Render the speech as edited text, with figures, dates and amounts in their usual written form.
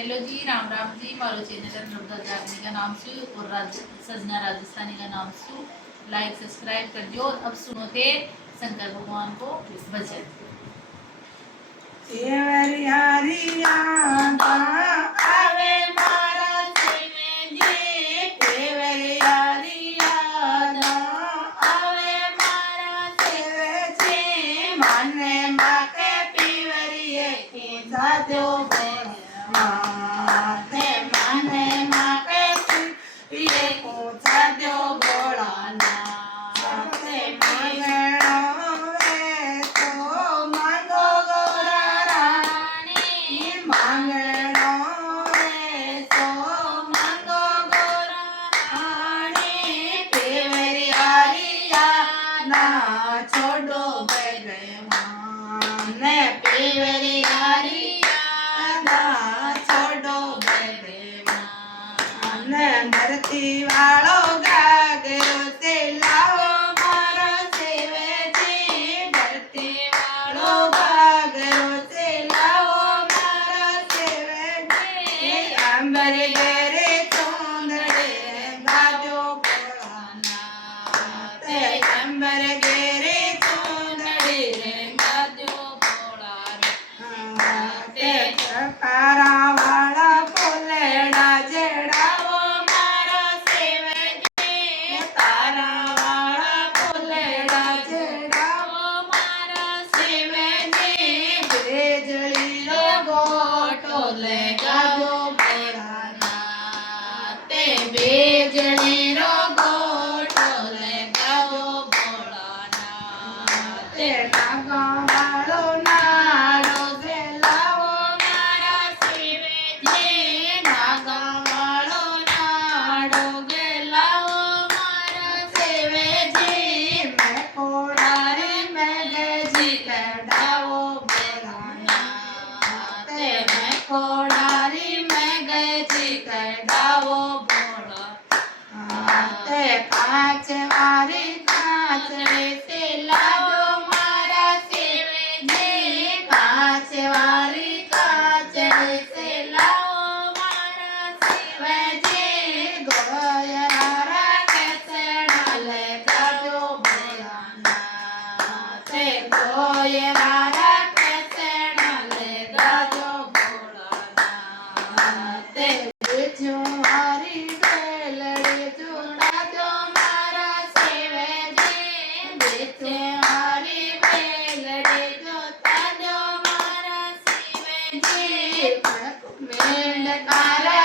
Hello जी, राम राम जी। मारो channel Narmada जागनी का नाम से और सजना राजस्थानी का नाम से लाइक सब्सक्राइब कर दियो। और अब सुनो थे शंकर भगवान को भजन। आवे मारा शिव जी, आवे मारा शिव जी, माने माके पीवरिये की जादो माने माने माके ये को जादो बोलाना ते मांगणो वे तो मांगो गोरा रानी मांगणो वे तो मांगो गोरा रानी पीवरिया ना छोड़ो भगवान पीवरिया ना छोड़ो भगवान धरती वालो गागरो से लाओ मारो शिव जी धरती वालो गागरो से लाओ मारो शिव जी अंबर गेरे चूंदड़े गाजो बोलाना ते अंबर गेरे चूंदड़े गाजो बोलाना ते तारा वाला फुलड़ा जड़ाओ मारो शिव जी तारा वाला फुलड़ा जड़ाओ मारो शिव जी बिजली रो गोटो ले गाजो बोलाना ते बिजली रो गोटो ले गाजो बोलाना ते नागा वालो नाड़ो बेलाओ मारा शिव जी नागा वालो नाड़ो बेलाओ मारा शिव जी मैं कोड़ारी में गजी कड़ाओ बोलाना ते मैं कोड़ारी में गजी कड़ाओ बोला ते कांच वारी कांच से लाओ मारा शिव जी कांच वारी कांच से लाओ मारा शिव जी गोयरा कैसे ले गाजो बोलाना ते गोयरा कैसे ले गाजो बोलाना ते बिजू हरी बेलड़ी जुड़ा जो मारा शिव जी बिजू हरी बेलड़ी जोता जो मारा शिव जी मेंढ कारा